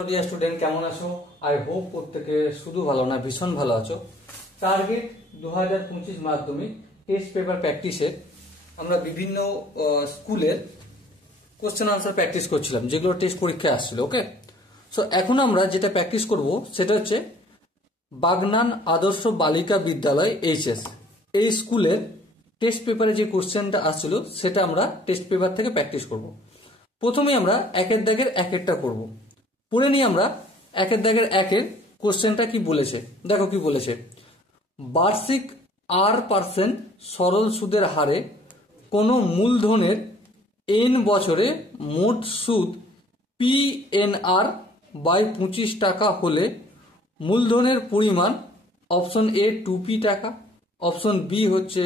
Dear student কেমন আছো? I hope প্রত্যেকে শুধু ভালো না ভীষণ ভালো আছো। টার্গেট 2025 মাধ্যমিক টেস্ট পেপার প্র্যাকটিসের আমরা বিভিন্ন স্কুলের কোশ্চেন আনসার প্র্যাকটিস করছিলাম, যেগুলো টেস্ট পরীক্ষায় আসছিল। ওকে, সো এখন আমরা যেটা প্র্যাকটিস করব সেটা হচ্ছে বাগনান আদর্শ বালিকা বিদ্যালয় এইচএস এই স্কুলের টেস্ট পেপারে যে কোশ্চেনটা আসছিল সেটা আমরা টেস্ট পেপার থেকে প্র্যাকটিস করব। প্রথমে আমরা একের দাগের এক একটা করব, পড়ে নিয়ে আমরা একের দাগের একের কোশ্চেনটা কি বলেছে। দেখো কি বলেছে, বার্ষিক R% সরল সুদের হারে কোনো মূলধনের n বছরে মোট সুদ PNR বাই 25 টাকা হলে মূলধনের পরিমাণ অপশন এ 2p টাকা, অপশন বি হচ্ছে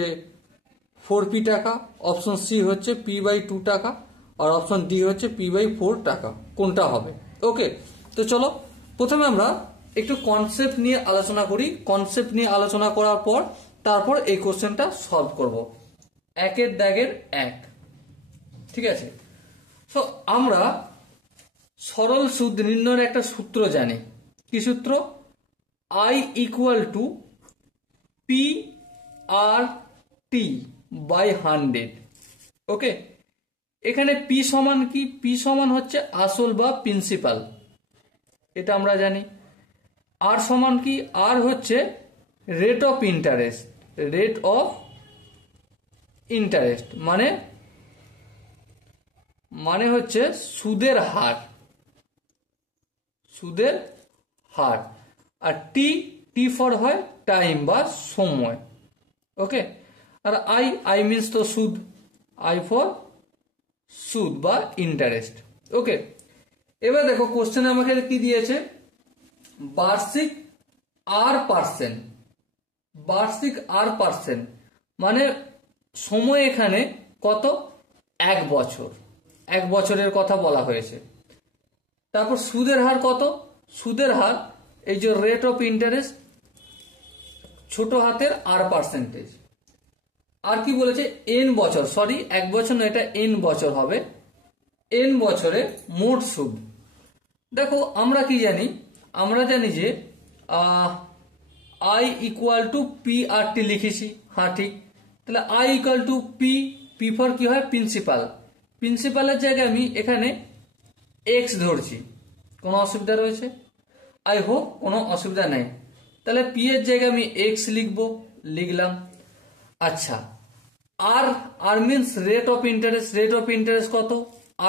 4p টাকা, অপশন সি হচ্ছে p/2 টাকা আর অপশন ডি হচ্ছে p/4 টাকা, কোনটা হবে? ওকে, তো চলো প্রথমে আমরা একটু কনসেপ্ট নিয়ে আলোচনা করি। কনসেপ্ট নিয়ে আলোচনা করার পর তারপর এই কোশ্চেনটা সলভ করব একের দাগের এক। ঠিক আছে, তো আমরা সরল সুদ নির্ণয়ের একটা সূত্র জানি। কি সূত্র? I = PRT by 100। ওকে, এখানে P সমান কি? P সমান হচ্ছে আসল বা প্রিন্সিপাল, এটা আমরা জানি। আর সমান কি? আর হচ্ছে rate of interest. Rate of interest মানে হচ্ছে সুদের হার। সুদের হার। আর টি ফর হয় টাইম বা সময়। ওকে, আর আই মিনস তো সুদ, আই ফর সুদ বা ইন্টারেস্ট। ওকে, এবার দেখো কোশ্চেন আমাকে কি দিয়েছে, বার্ষিক R%। বার্ষিক R% মানে সময় এখানে কত? 1 বছর। 1 বছরের কথা বলা হয়েছে। তারপর সুদের হার কত? সুদের হার এই যে রেট অফ ইন্টারেস্ট ছোট হাতের R%। আর কি বলেছে? n বছর, সরি 1 বছর না, এটা n বছর হবে। n বছরে মোট সুদ। দেখো আমরা কি জানি? আমরা জানি যে I = PRT লিখেছি। হ্যাঁ ঠিক, তাহলে I = P ফর কি হয়? প্রিন্সিপাল। প্রিন্সিপালের জায়গায় আমি এখানে x ধরছি। কোনো অসুবিধা রয়েছে? আই হোপ কোনো অসুবিধা নেই। তাহলে P এর জায়গায় আমি x লিখলাম। আচ্ছা, আর means rate of interest. Rate of interest কত?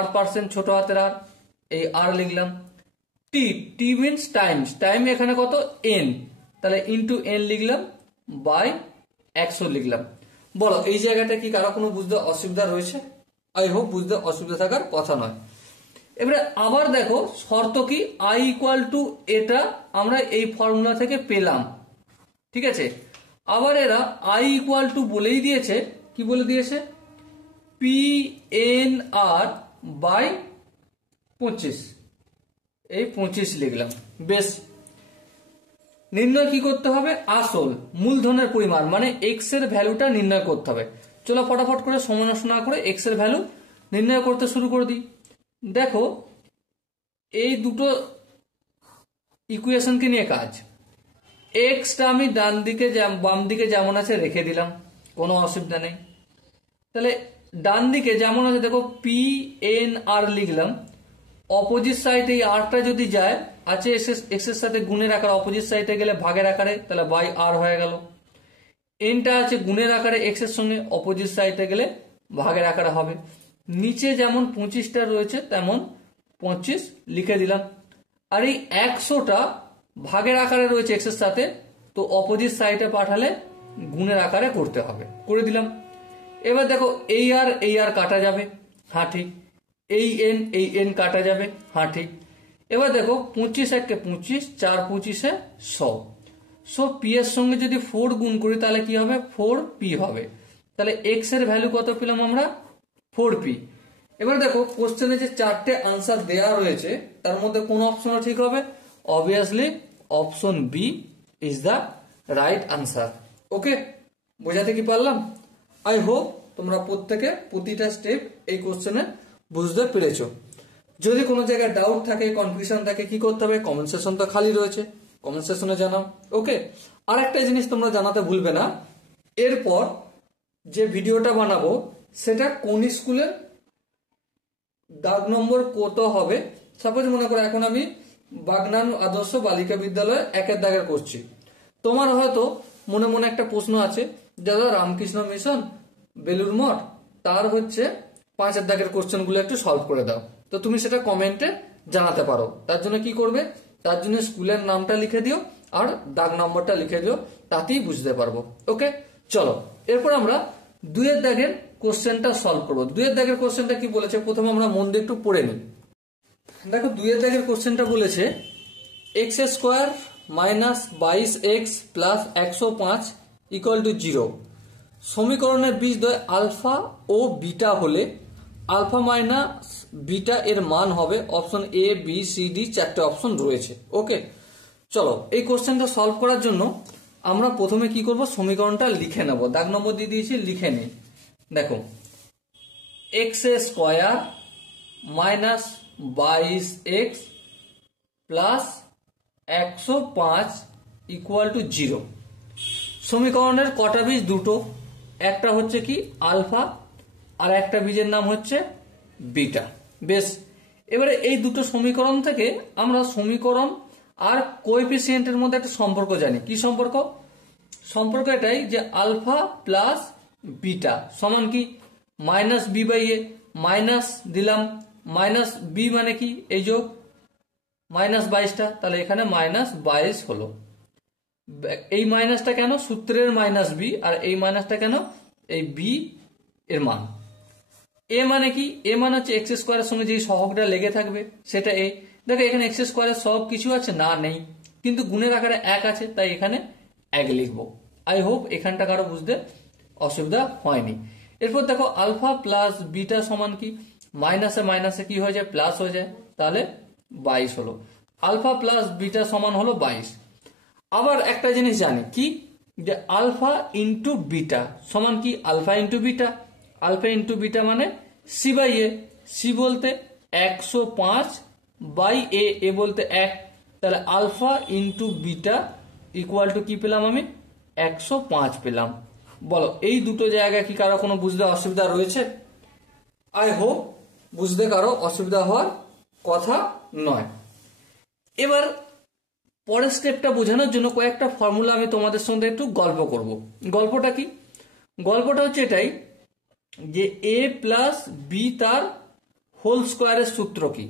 R%, ছোট হাতের আর, এই আর লিখলাম। টি মিনস টাইমস। টাইম এখানে কত? n, তাহলে ইন্টু n লিখলাম বাই 100 লিখলাম। বলো এই জায়গাটা কি কারো কোনো বুঝতে অসুবিধা রয়েছে? আই হোপ বুঝতে অসুবিধা থাকার কথা নয়। এবারে আবার দেখো শর্ত কি, I = এটা আমরা এই ফর্মুলা থেকে পেলাম। ঠিক আছে, আবার এরা I = বলেই দিয়েছে। কি বলে দিয়েছে? PNR বাই 25, এই 25 লিখলাম। বেশ, নির্ণয় কি করতে হবে? আসল মূলধনের পরিমাণ মানে এক্স এর ভ্যালুটা নির্ণয় করতে হবে। চলো ফটাফট করে সময় নষ্ট না করে এক্স এর ভ্যালু নির্ণয় করতে শুরু করে দিই। দেখো এই দুটো ইকুয়েশনকে নিয়ে কাজ। এক্সটা আমি ডান দিকে বাম দিকে যেমন আছে রেখে দিলাম, কোনো অসুবিধা নেই। তাহলে ডান দিকে যেমন আছে দেখো PNR লিখলাম। অপোজিট সাইড এই আরটা যদি যায়, আছে এক্স এর সাথে গুণের আকার, অপোজিট সাইডে গেলে ভাগের আকারে, তাহলে বাই আর হয়ে গেল। এনটা আছে গুণের আকারে এক্স এর সঙ্গে, অপোজিট সাইডে গেলে ভাগের আকারে হবে। নিচে যেমন 25টা রয়েছে তেমন 25 লিখে দিলাম। আর এই 100টা ভাগের আকারে রয়েছে এক্স এর সাথে, তো অপোজিট সাইডে পাঠালে গুণের আকারে করতে হবে, করে দিলাম। এবার দেখো এই আর কাটা যাবে। হ্যাঁ ঠিক, এই এন কাটা যাবে। হ্যাঁ ঠিক। এবার দেখো 25 1 25, 4 25 100। সো পি এর সঙ্গে যদি 4 গুণ করি তাহলে কি হবে? 4p হবে। তাহলে এক্স এর ভ্যালু কত পেলাম আমরা? 4p। এবার দেখো কোশ্চেনে যে 4টে আনসার দেয়া রয়েছে তার মধ্যে কোন অপশন ঠিক হবে? Obviously option B is the right answer. Okay, বোঝাতে কি পারলাম? আই হোপ তোমরা প্রত্যেকে প্রতিটা স্টেপ এই কোশ্চেনে বুঝতে পেরেছো। যদি কোনো জায়গায় ডাউট থাকে, কনফিউশন থাকে, কি করতে হবে? কমেন্ট সেকশন তো খালি রয়েছে, কমেন্ট সেকশনে জানাও। ওকে, আর একটা জিনিস তোমরা জানাতে ভুলবে না, এরপর যে ভিডিওটা বানাবো সেটা কোন স্কুলের দাগ নম্বর কত হবে। সাপোজ মনে করো এখন আমি বাগনান আদর্শ বালিকা বিদ্যালয়ে 1-এর দাগের করছি, তোমার হয়তো মনে মনে একটা প্রশ্ন আছে, দাদা রামকৃষ্ণ মিশন বেলুর মঠ তার হচ্ছে 5-এর দাগের কোশ্চেন গুলো একটু সলভ করে দাও। তো তুমি সেটা কমেন্টে জানাতে পারো। তার জন্য কি করবে? তার জন্য স্কুলের নামটা লিখে দিও আর দাগ নম্বরটা লিখে দিও, তাতেই বুঝতে পারবো। ওকে, চলো এরপর আমরা 2-এর দাগের কোশ্চেনটা সলভ করবো। 2-এর দাগের কোশ্চেনটা কি বলেছে প্রথমে আমরা মন দিয়ে একটু পড়ে নিই। দেখো 2-এর দাগের কোশ্চেনটা বলেছে x² - 22x + 105 = 0। সমীকরণের বীজদ্বয় আলফা ও বিটা হলে আলফা মাইনাস বিটা এর মান হবে। Option A, B, C, D 4টে অপশন রয়েছে। ওকে, চলো এই কোশ্চেনটা সলভ করার জন্য আমরা প্রথমে কি করব? সমীকরণটা লিখে নেব। দাগ নম্বর দিয়ে দিয়েছি, লিখে নিই। দেখো x² - 22x + 105 = 0। সমীকরণের কটা বীজ? দুটো, একটা হচ্ছে কি আলফা আর একটা বীজের নাম হচ্ছে বিটা। বেশ, এবারে এই দুটো সমীকরণ থেকে আমরা সমীকরণ আর কোএফিসিয়েন্টের মধ্যে একটা সম্পর্ক জানি। কি সম্পর্ক? সম্পর্ক এটাই যে আলফা প্লাস বিটা সমান কি -b/a, মাইনাস দিলাম, মাইনাস বি মানে কি এই যোগ -22টা, তাহলে এখানে -22 হলো। এই মাইনাসটা কেন? সূত্রের -b, আর এই মাইনাসটা কেন? এই বি এর মান। এ মানে কি? এ মানে হচ্ছে x² এর সঙ্গে যে সহগটা লেগে থাকবে সেটা এ। দেখো এখানে x² এর সহগ কিছু আছে না? নেই, কিন্তু গুণের আকারে 1 আছে, তাই এখানে 1 লিখবো। আই হোপ এখানটা কারো বুঝতে অসুবিধা হয়নি। এরপর দেখো আলফা প্লাস বিটা সমান কি? মাইনাসে মাইনাসে কি হয়ে যায়? প্লাস হয়ে যায়, তাহলে 22 হলো। আলফা প্লাস বিটা সমান হলো 22। আবার একটা জিনিস জানি কি, যে আলফা ইন্টু বিটা সমান কি? Alpha into beta. Alpha into beta মানে c/a। সি বলতে 105/a, এ বলতে 1, তাহলে alpha into beta equal to কি পেলাম আমি? 105 পেলাম। বলো এই দুটো জায়গায় কি কারো কোনো বুঝতে অসুবিধা রয়েছে? আই হোপ বুঝতে কারো অসুবিধা হওয়ার কথা নয়। এবার পরের স্টেপটা বোঝানোর জন্য কয়েকটা ফর্মুলা আমি তোমাদের সঙ্গে একটু গল্প করব। গল্পটা কি? গল্পটা হচ্ছে এটাই যে a প্লাস বি তার হোল স্কোয়ারের সূত্র কি?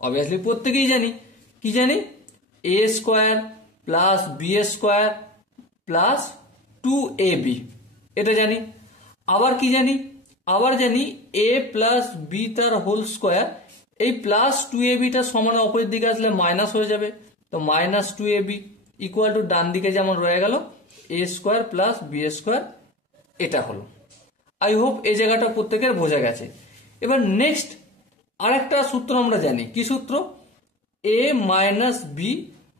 অবভিয়াসলি প্রত্যেকেই জানি। কি জানি? a² plus b² plus 2ab, এটা জানি। আবার কি জানি? আবার জানি a প্লাস বি তার হোল স্কোয়ার, এই প্লাস 2ab-টা সমান অপরের দিকে আসলে মাইনাস হয়ে যাবে, তো -2ab ইকুয়াল টু ডান দিকে যেমন রয়ে গেল a² প্লাস b², এটা হলো। আই হোপ এই জায়গাটা প্রত্যেকের বোঝা গেছে। এবার নেক্সট আরেকটা সূত্র আমরা জানি। কি সূত্র? a মাইনাস বি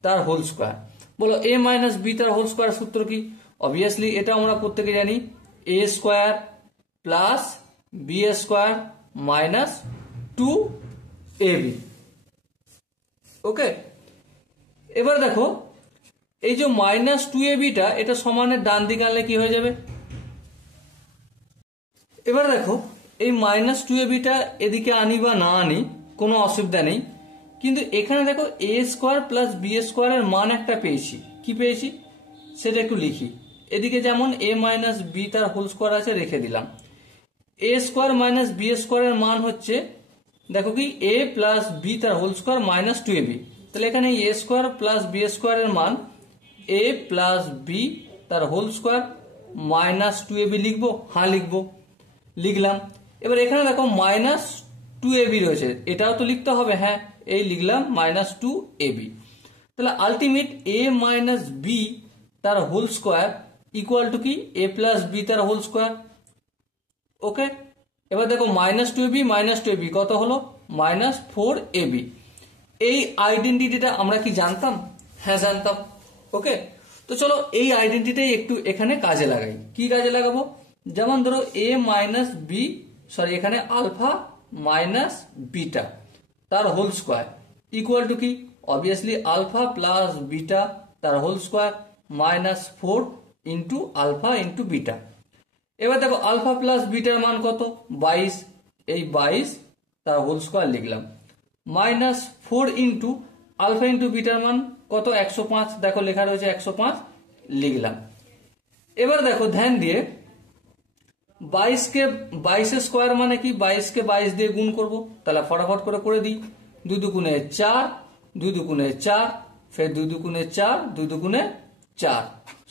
তার হোল স্কোয়ার। বলো a মাইনাস বি তার হোল স্কোয়ার সূত্র কি? অবভিয়াসলি এটা আমরা প্রত্যেকে জানি, a² plus b² minus 2ab। ওকে, এবার দেখো এই যে -2ab-টা এটা সমানের ডান দিকে আনলে কি হয়ে যাবে? এবার দেখো এই -2ab-টা এদিকে আনি বা না আনি কোনো অসুবিধা নেই, কিন্তু এখানে দেখো a² প্লাস b² এর মান একটা পেয়েছি। কি পেয়েছি সেটা একটু লিখি। এদিকে যেমন a মাইনাস বি তার হোল স্কোয়ার আছে, রেখে দিলাম। a² মাইনাস b² এর মান হচ্ছে দেখো কি a প্লাস বি তার হোল স্কোয়ার -2ab, তাহলে এখানে a² প্লাস b² এর মান a প্লাস বি তার হোল স্কোয়ার -2ab লিখবো? হ্যাঁ লিখবো, লিখলাম। এবার এখানে দেখো -2ab রয়েছে, এটাও তো লিখতে হবে। হ্যাঁ, এই লিখলাম -2ab। তাহলে আলটিমেট a মাইনাস বি তার হোল স্কোয়ার ইকুয়াল টু কি? a প্লাস বি তার হোল স্কোয়ার। ওকে, এবার দেখো -2ab কত হলো? -4ab। এই আইডেন্টিটিটা আমরা কি জানতাম? হ্যাঁ জানতাম। ওকে, তো চলো এই আইডেন্টিটাই একটু এখানে কাজে লাগাই। কি কাজে লাগাবো? যেমন ধরো a মাইনাস বি, সরি এখানে আলফা মাইনাস বিটা তার হোল স্কোয়ার ইকুয়াল টু কি, অবভিয়াসলি আলফা প্লাস বিটা তার whole square minus 4 into alpha into beta. এবার দেখো আলফা প্লাস বিটার মান কত, 22, এই 22 তার হোল স্কোয়ার লিখলাম মাইনাস 4 ইন্টু আলফা ইন্টু বিটার মান কত, 105, দেখো লেখা রয়েছে 105 লিখলাম। এবার দেখো ধ্যান দিয়ে 22 এর স্কোয়ার মানে কি, 22 দিয়ে গুণ করব, তাহলে ফটাফট করে দিই, 2 দুগুণে 4, 2 দুগুণে 4, ফের 2 দুগুণে 4, 2 দুগুণে 4,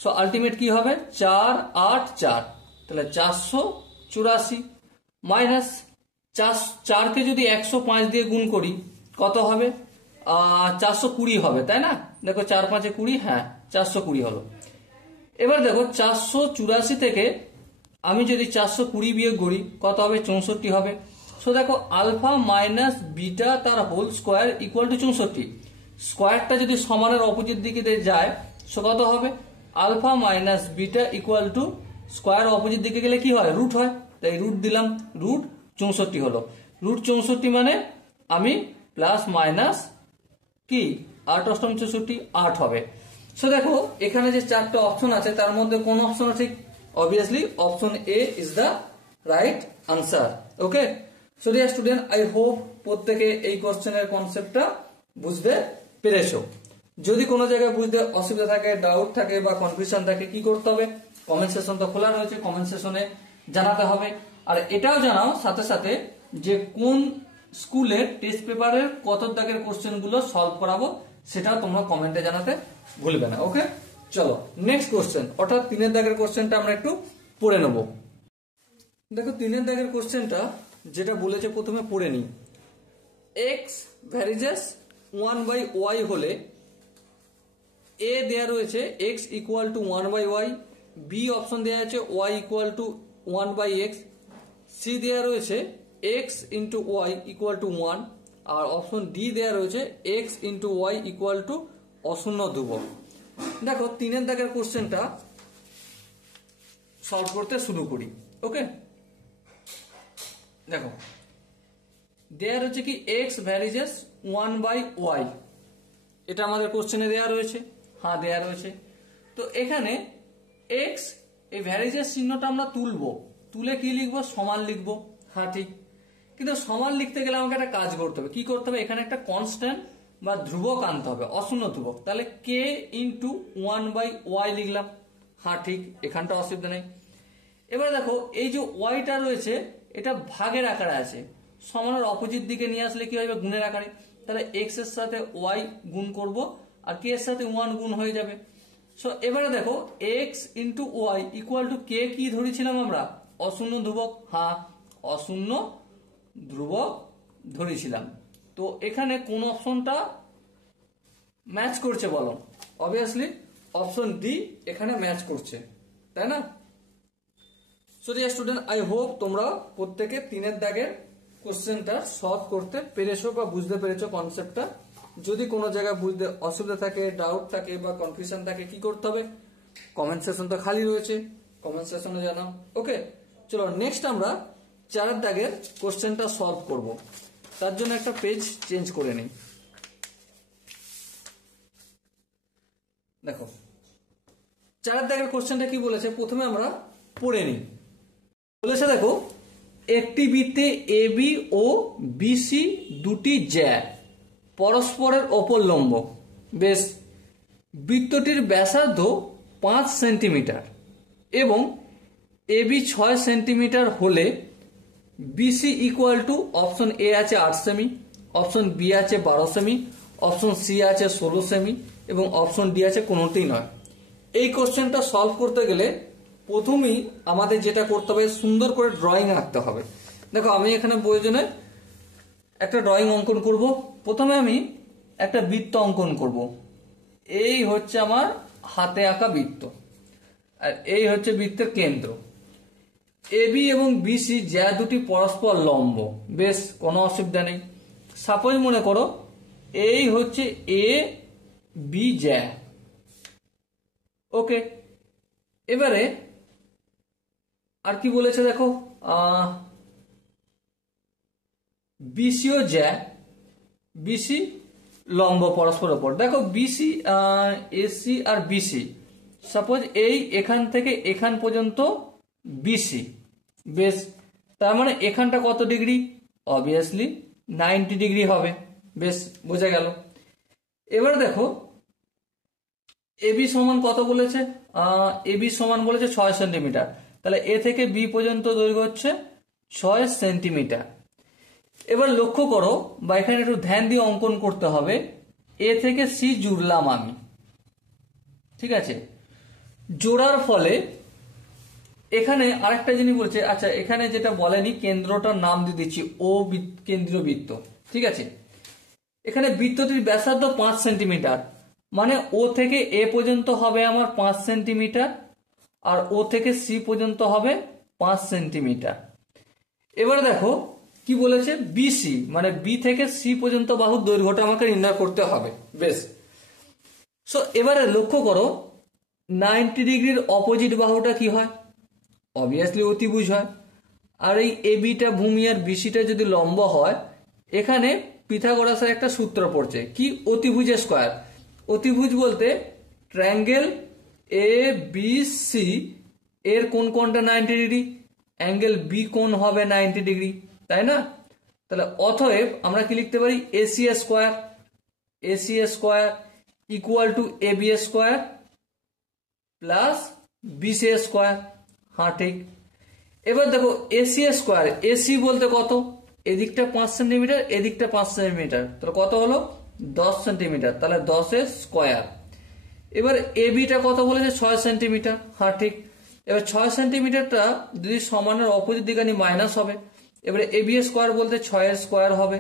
সো আলটিমেট কি হবে 4 8 4, তাহলে 484 মাইনাস 4 কে যদি 105 দিয়ে গুণ করি কত হবে, 420 হবে, তাই না? দেখো 4 5 20, হ্যাঁ 420 হলো। এবার দেখো 484 থেকে আমি যদি 420 বিয়োগ করি কত হবে, 64 হবে। সো দেখো আলফা মাইনাস বিটা তার হোল স্কোয়ার ইকুয়াল টু 64, স্কোয়ারটা যদি সমানের অপোজিট দিকে যায় সো কত হবে, alpha minus beta equal to square opposite দিকে গেলে কি হয়, রুট হয়, তাই রুট দিলাম, রুট 64 হলো। রুট 64 মানে আমি প্লাস মাইনাস কি 8 অষ্টম 64 8 হবে। সো দেখো এখানে যে 4টা অপশন আছে তার মধ্যে কোন অপশন ঠিক, obviously option A is the right answer. Okay, so dear student, I hope প্রত্যেকে এই কোশ্চেনের কনসেপ্টটা বুঝতে পেরেছো। যদি কোনো জায়গায় বুঝতে অসুবিধা থাকে, ডাউট থাকে বা কনফিউশন থাকে, কি করতে হবে, কমেন্ট সেকশন তো খোলা রয়েছে, কমেন্ট সেকশনে জানাতে হবে। আর এটাও জানাও সাথে সাথে যে কোন স্কুলের টেস্ট পেপারের কত দাগের কোশ্চেন গুলো সলভ করাবো সেটাও তোমরা কমেন্টে জানাতে ভুলবে না। ওকে, চলো নেক্সট কোশ্চেন, অর্থাৎ 3 দাগের কোশ্চেনটা আমরা একটু পড়ে নেব। দেখো 3 দাগের কোশ্চেনটা যেটা বলেছে প্রথমে পড়ে নিই। এক্স ভ্যারিজেস 1/y হলে এ দেয়া রয়েছে X equal to 1/y, B option দেওয়া আছে y equal to 1/x, C দেয়া রয়েছে x into Y equal to 1, আর অপশন ডি দেয়া রয়েছে x into Y equal to অশূন্য ধ্রুবক। দেখো 3 দাগের কোশ্চেনটা সলভ করতে শুরু করি। ওকে, দেখো দেয়া রয়েছে কি x ভ্যারিজেস 1/y, এটা আমাদের কোশ্চেনে দেয়া রয়েছে, হ্যাঁ দেয়া রয়েছে। তো এখানে x এই ভ্যারিজেস চিহ্নটা আমরা তুলবো, তুলে কি লিখবো, সমান লিখবো, হ্যাঁ ঠিক। কিন্তু সমান লিখতে গেলে আমাকে একটা কাজ করতে হবে, কি করতে হবে, এখানে একটা কনস্ট্যান্ট বা ধ্রুবক আনতে হবে, অশূন্য ধ্রুবক, তাহলে k ইন্টু 1/y লিখলাম, হ্যাঁ ঠিক, এখানটা অসুবিধা নেই। এবার দেখো এই যে ওয়াইটা রয়েছে এটা ভাগের আকারে আছে, সমানের অপোজিট দিকে নিয়ে আসলে কি হবে, গুণের আকারে, তাহলে x এর সাথে y গুণ করব আর k এর সাথে 1 গুণ হয়ে যাবে। সো এবারে দেখো x into Y equal to k কি ধরেছিলাম আমরা, অশূন্য ধ্রুবক, হ্যাঁ অশূন্য ধ্রুবক ধরেছিলাম। তো এখানে কোন অপশনটা ম্যাচ করছে বলো, অবভিয়াসলি অপশন ডি এখানে ম্যাচ করছে, তাই না? So dear student, I hope তোমরা প্রত্যেকে 3 দাগের কোশ্চেনটা সলভ করতে পেরেছো বা বুঝতে পেরেছো কনসেপ্টটা। যদি কোনো জায়গায় বুঝতে অসুবিধা থাকে, ডাউট থাকে বা কনফিউশন থাকে, কি করতে হবে, কমেন্ট সেকশন তো খালি রয়েছে, কমেন্ট সেকশনে জানাও। ওকে, চলো নেক্সট আমরা 4 দাগের কোশ্চেনটা সলভ করব। তার জন্য একটা পেজ চেঞ্জ করে নিই। দেখো 4 দাগের কোশ্চেনটা কি বলেছে প্রথমে আমরা পড়ে নিই। বলেছে দেখো একটি বৃত্তে এবি ও বিসি দুটি জ্যা পরস্পরের অপর লম্ব, বেশ বৃত্তটির ব্যাসার্ধ 5 সেন্টিমিটার এবং এবি 6 সেন্টিমিটার হলে BC equal to option A আছে 8 সেমি, অপশন বি আছে 12 সেমি, অপশন সি আছে 16 সেমি এবং অপশন ডি আছে কোনোটিই নয়। এই কোশ্চেনটা সলভ করতে গেলে প্রথমেই আমাদের যেটা করতে হবে, সুন্দর করে ড্রয়িং আঁকতে হবে। দেখো আমি এখানে প্রয়োজনে একটা ড্রয়িং অঙ্কন করব। প্রথমে আমি একটা বৃত্ত অঙ্কন করব, এই হচ্ছে আমার হাতে আঁকা বৃত্ত আর এই হচ্ছে বৃত্তের কেন্দ্র। এবি এবং বিসি যা দুটি পরস্পর লম্ব, বেশ কোনো অসুবিধা নেই। সাপোজ মনে করো এই হচ্ছে এ বি জ্যা, ওকে। এবারে আর কি বলেছে দেখো, বিসিও জ্যা বিসি লম্ব পরস্পর ওপর। দেখো বিসি এসি আর বিসি, সাপোজ এই এখান থেকে এখান পর্যন্ত বিসি, বেশ, তার মানে এখানটা কত ডিগ্রি? অবভিয়াসলি 90 ডিগ্রি হবে। বেশ, বোঝা গেল। এবার দেখো এবি সমান কত বলেছে? এবি সমান বলেছে 6 সেন্টিমিটার, তাহলে এ থেকে বি পর্যন্ত দৈর্ঘ্য হচ্ছে 6 সেন্টিমিটার। এবার লক্ষ্য করো, বা এখানে একটু ধ্যান দিয়ে অঙ্কন করতে হবে, এ থেকে সি জুড়লাম আমি, ঠিক আছে? জোড়ার ফলে এখানে আরেকটা জিনিস বলছে, আচ্ছা এখানে যেটা বলেনি কেন্দ্রটার নাম দিয়ে দিচ্ছি, ও কেন্দ্রীয় বৃত্ত, ঠিক আছে? এখানে বৃত্তটির ব্যাসার্ধ 5 সেন্টিমিটার, মানে ও থেকে এ পর্যন্ত হবে আমার 5 সেন্টিমিটার, আর ও থেকে সি পর্যন্ত হবে 5 সেন্টিমিটার। এবার দেখো কি বলেছে, বিসি মানে বি থেকে সি পর্যন্ত বাহুর দৈর্ঘ্যটা আমাকে নির্ণয় করতে হবে। বেশ, সো এবারে লক্ষ্য করো 90 ডিগ্রির অপোজিট বাহুটা কি হয়? অবভিয়াসলি অতিভুজ হয়। আর এই এবিটা ভূমি আর বিসিটা যদি লম্ব হয়, এখানে পিথাগোরাসের একটা সূত্র পড়ছে কি, অতিভুজের স্কয়ার। অতিভুজ বলতে ট্রায়াঙ্গেল এ বি সি এর কোণটা 90 ডিগ্রি, অ্যাঙ্গেল বি কোণ হবে 90 ডিগ্রি, তাই না? তাহলে অতএব আমরা কি লিখতে পারি, AC square, AC square equal to AB square plus BC square. হ্যাঁ ঠিক। এবার দেখো এসি স্কয়ার, এসি বলতে কত? এদিকটা 5 সেন্টিমিটার, এদিকটা 5 সেন্টিমিটার, তাহলে কত হলো 10 সেন্টিমিটার, তাহলে 10 এর স্কয়ার। এবার এবিটা কত বলেছে? 6 সেন্টিমিটার। হ্যাঁ ঠিক। এবার 6 সেন্টিমিটারটা যদি সমানের অপোজিট দিকে আনি মাইনাস হবে, এবারে এবি স্কয়ার বলতে 6 এর স্কয়ার হবে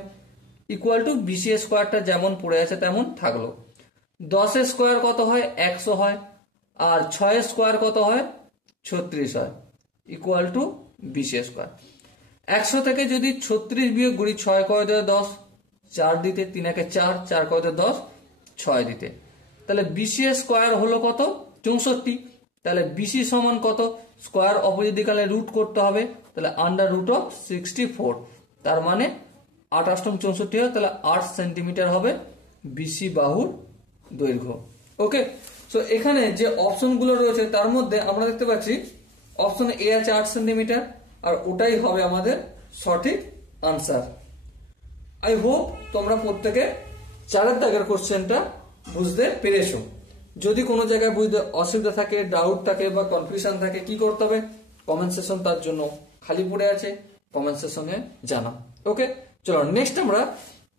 ইকুয়াল টু বিসি স্কয়ারটা যেমন পড়ে আছে তেমন থাকলো। 10 এর স্কয়ার কত হয়? 100 হয়, আর 6 এর স্কয়ার কত হয়? 36 হয় ইকুয়াল টু বিসি স্কয়ার। 100 থেকে যদি 36 বিয়োগ করি, 6 কয় 10, 4 দিতে, 3 একে 4, 4 কয় 10, 6 দিতে, তাহলে বিসি স্কয়ার হলো কত? 64। তাহলে বিসি সমান কত? স্কয়ার অপোজিট দিকে রুট করতে হবে, তাহলে আন্ডার রুট অফ 64, তার মানে 8 64 হয়, তাহলে 8 সেন্টিমিটার হবে বিসি বাহুর দৈর্ঘ্য। ওকে, সো এখানে যে অপশনগুলো রয়েছে তার মধ্যে আমরা দেখতে পাচ্ছি অপশন এ আছে 8 সেন্টিমিটার, আর ওটাই হবে আমাদের সঠিক আনসার। আই হোপ তোমরা প্রত্যেকে 4 দাগের কোশ্চেনটা বুঝতে পেরেছো। যদি কোনো জায়গায় বুঝতে অসুবিধা থাকে, ডাউট থাকে বা কনফিউশন থাকে, কি করতে হবে? কমেন্ট সেকশন তার জন্য খালি পড়ে আছে, কমেন্ট সেকশনে জানাও। ওকে, চলো নেক্সট আমরা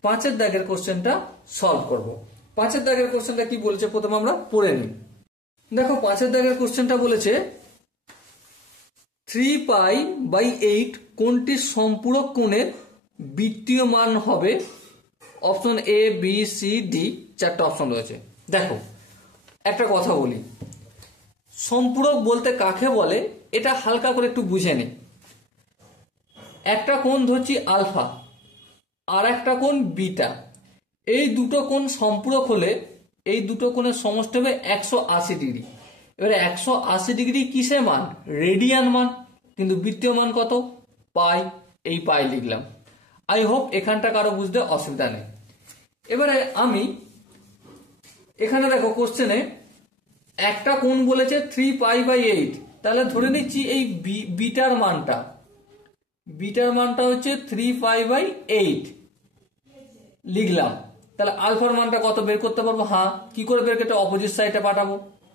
5 দাগের কোশ্চেনটা সলভ করব। 5 দাগের কোশ্চেনটা কি বলেছে প্রথমে আমরা পড়ে নিই। দেখো 5 দাগের কোশ্চেনটা বলেছে 3π/8 কোণটির সম্পূরক কোণের বৃত্তীয় মান হবে। Option A B C D, 4টা অপশন রয়েছে। দেখো একটা কথা বলি, সম্পূরক বলতে কাকে বলে এটা হালকা করে একটু বুঝে নে। একটা কোণ ধরছি আলফা, আর একটা কোণ বিটা, এই দুটো কোণ সম্পূরক হলে এই দুটো কোণের সমষ্টি হবে 180 ডিগ্রি। এবারে 180 ডিগ্রি কিসের মান? রেডিয়ান মান, কিন্তু বৃত্তীয় মান কত? পাই, এই পাই লিখলাম। আই হোপ এখানটা কারো বুঝতে অসুবিধা নেই। এবারে আমি এখানে দেখো কোশ্চেনে একটা কোণ বলেছে 3π/8, তাহলে ধরে নিচ্ছি এই বিটার মানটা হচ্ছে 3π/8 লিখলাম। তাহলে আলফার মানটা কত বের করতে পারবো? হ্যাঁ, কি করে বের করতে? অপোজিট সাইডে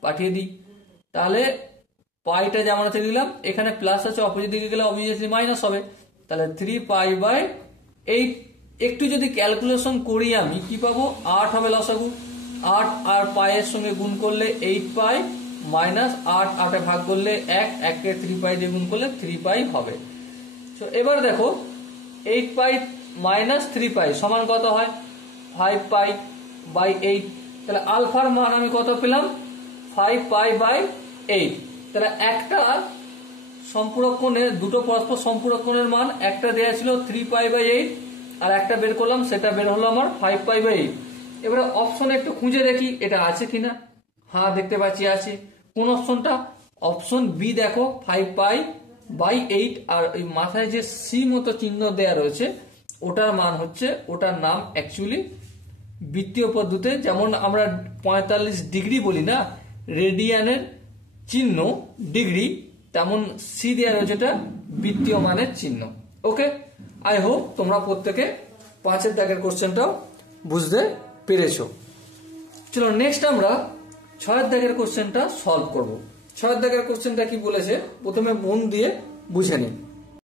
পাঠিয়ে দিই। তাহলে পাইটা যেমন আছে লিখলাম, এখানে প্লাস আছে, অপোজিট দিকে গেলে অবভিয়াসলি মাইনাস হবে, তাহলে 3π/8। একটু যদি ক্যালকুলেশন করি আমি কি পাবো? 8 হবে লসাগু, 8 আর পায়ের সঙ্গে গুণ করলে 8π মাইনাস 8, 8 ভাগ করলে 1, 1কে 3π দিয়ে গুণ করলে 3π হবে। তো এবার দেখো 8π মাইনাস 3π সমান কত হয়? 5π/8। তাহলে আলফার মান আমি কত পেলাম? 5π/8। তাহলে একটা সম্পূরক কোণের, দুটো পরস্পর সম্পূরক কোণের মান, একটা দেওয়া ছিল 3π/8 আর একটা বের করলাম, সেটা বের হলো আমার 5π/8। এবারে অপশনে একটু খুঁজে দেখি এটা আছে কিনা। হ্যাঁ দেখতে পাচ্ছি আছে। কোন অপশনটা? Option B. দেখো 5π/8, আর ওই মাথায় যে সি মতো চিহ্ন দেয়া রয়েছে ওটার মান হচ্ছে, ওটার নাম অ্যাকচুয়ালি বৃত্তীয় পদ্ধতিতে, যেমন আমরা 45 ডিগ্রি বলি না, রেডিয়ানের চিহ্ন ডিগ্রি, তেমন সি দেওয়া রয়েছে এটা বৃত্তীয় মানের চিহ্ন। ওকে, আই হোপ তোমরা প্রত্যেকে 5-এর দাগের কোশ্চেনটাও বুঝতে পেরেছো। চলো নেক্সট আমরা 6-এর দাগের কোশ্চেনটা সলভ করব। 6-এর দাগের কোশ্চেনটা কি বলেছে প্রথমে মন দিয়ে বুঝে নিন।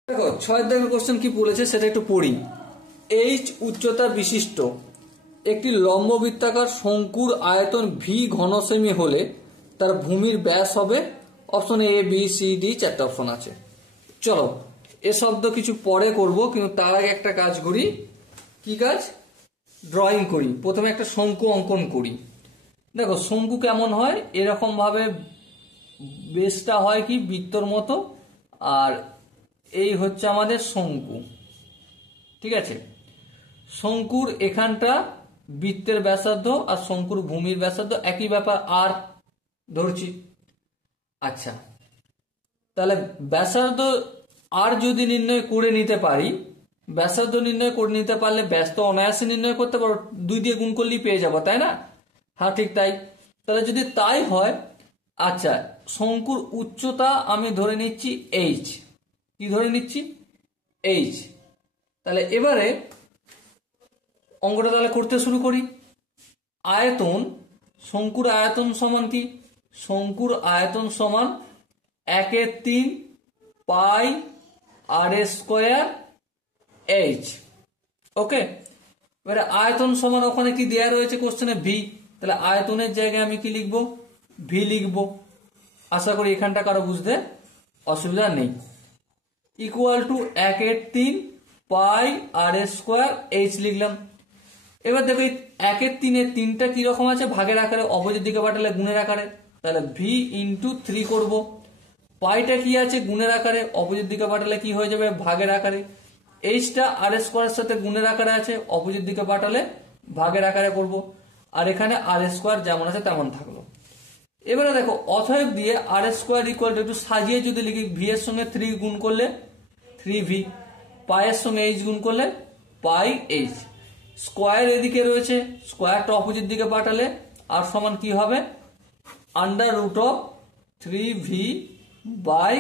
দেখো 6-এর দাগের কোশ্চেন কি বলেছে সেটা একটু পড়ি। এইচ উচ্চতা বিশিষ্ট একটি লম্ব বৃত্তাকার শঙ্কুর আয়তন ভি ঘন সেমি হলে তার ভূমির ব্যাস হবে, option A B C D, 4টে অপশন আছে। চলো এ শব্দ কিছু পরে করব, কিন্তু তার আগে একটা কাজ করি। কি কাজ? ড্রয়িং করি। প্রথমে একটা শঙ্কু অঙ্কন করি। দেখো শঙ্কু কেমন হয়, এরকম ভাবে বেসটা হয় কি বৃত্তর মতো, আর এই হচ্ছে আমাদের শঙ্কু। ঠিক আছে, শঙ্কুর এখানটা বৃত্তের ব্যাসার্ধ আর শঙ্কুর ভূমির ব্যাসার্ধ একই ব্যাপার, আর ধরছি। আচ্ছা, তাহলে ব্যাসার্ধ আর যদি নির্ণয় করে নিতে পারি, ব্যাসার্ধ নির্ণয় করে নিতে পারলে ব্যাস তো অনায়াসে নির্ণয় করতে পারো, 2 দিয়ে গুণ করলেই পেয়ে যাবো, তাই না? হ্যাঁ ঠিক তাই। তাহলে যদি তাই হয়, আচ্ছা শঙ্কুর উচ্চতা আমি ধরে নিচ্ছি এইচ। কি ধরে নিচ্ছি? এইচ। তাহলে এবারে অঙ্কটা তাহলে করতে শুরু করি। আয়তন, শঙ্কুর আয়তন সমান কি? শঙ্কুর আয়তন সমান 1/3 পাই আর স্কোয়ার এইচ। ওকে, এবারে আয়তন সমান ওখানে কি দেয়া রয়েছে কোশ্চেনে? ভি। তাহলে আয়তনের জায়গায় আমি কি লিখবো? ভি লিখবো। আশা করি এখানটা কারো বুঝতে অসুবিধা নেই। Equal to 1/3 pi R square H লিখলাম। এবার দেখো 1/3 এর 3টা কিরকম আছে? ভাগের আকারে, অপোজিট দিকে পাঠালে গুণের আকারে, তাহলে ভি ইন্টু 3 করবো। পাইটা কি আছে? গুণের আকারে, অপোজিট দিকে পাঠালে কি হয়ে যাবে? ভাগের আকারে। এইচটা আর স্কোয়ারের সাথে গুণের আকারে আছে, অপোজিট দিকে পাঠালে ভাগের আকারে করব। আর এখানে আর স্কোয়ার যেমন আছে তেমন থাকলো। এবারে দেখো অতএব দিয়ে আর স্কোয়ার ইকুয়াল টু, একটু সাজিয়ে যদি লিখি, ভি এর সঙ্গে 3 গুণ করলে 3v, পায়ের সঙ্গে এইচ গুণ করলে পাই এইচ। স্কোয়ার এদিকে রয়েছে, স্কোয়ারটা অপোজিট দিকে পাঠালে আর সমান কি হবে? Under root of 3v by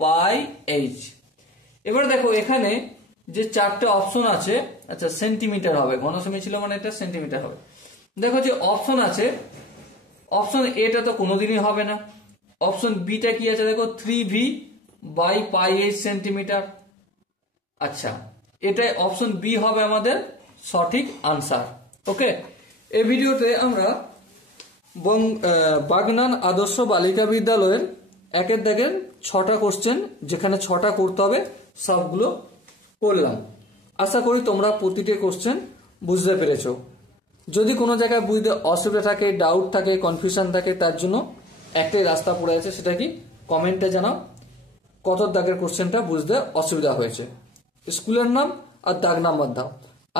pi H. এবার দেখো এখানে যে 4টে অপশন আছে, আচ্ছা সেন্টিমিটার হবে, ঘন সেমি ছিল মানে এটা সেন্টিমিটার হবে। দেখো যে অপশন আছে, অপশন এটা তো কোনোদিনই হবে না। অপশন বিটা কি আছে দেখো, 3v by pi H centimetre. আচ্ছা, এটাই অপশন বি হবে আমাদের সঠিক আনসার। ওকে, এই ভিডিওতে আমরা বাগনান আদর্শ বালিকা বিদ্যালয়ের 1-এর দাগের 6টা কোশ্চেন, যেখানে 6টা করতে হবে, সবগুলো করলাম। আশা করি তোমরা প্রতিটি কোশ্চেন বুঝতে পেরেছো। যদি কোনো জায়গায় বুঝতে অসুবিধা থাকে, ডাউট থাকে, কনফিউশন থাকে, তার জন্য একটাই রাস্তা পড়ে আছে, সেটা কি? কমেন্টে জানাও কত দাগের কোশ্চেনটা বুঝতে অসুবিধা হয়েছে, স্কুলের নাম আর দাগ নাম্বার দাও,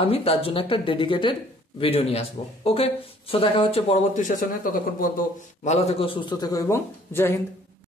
আমি তার জন্য একটা ডেডিকেটেড ভিডিও নিয়ে আসবো। ওকে, সো দেখা হচ্ছে পরবর্তী সেশনে। ততক্ষণ পর্যন্ত ভালো থেকো, সুস্থ থেকো এবং জয় হিন্দ।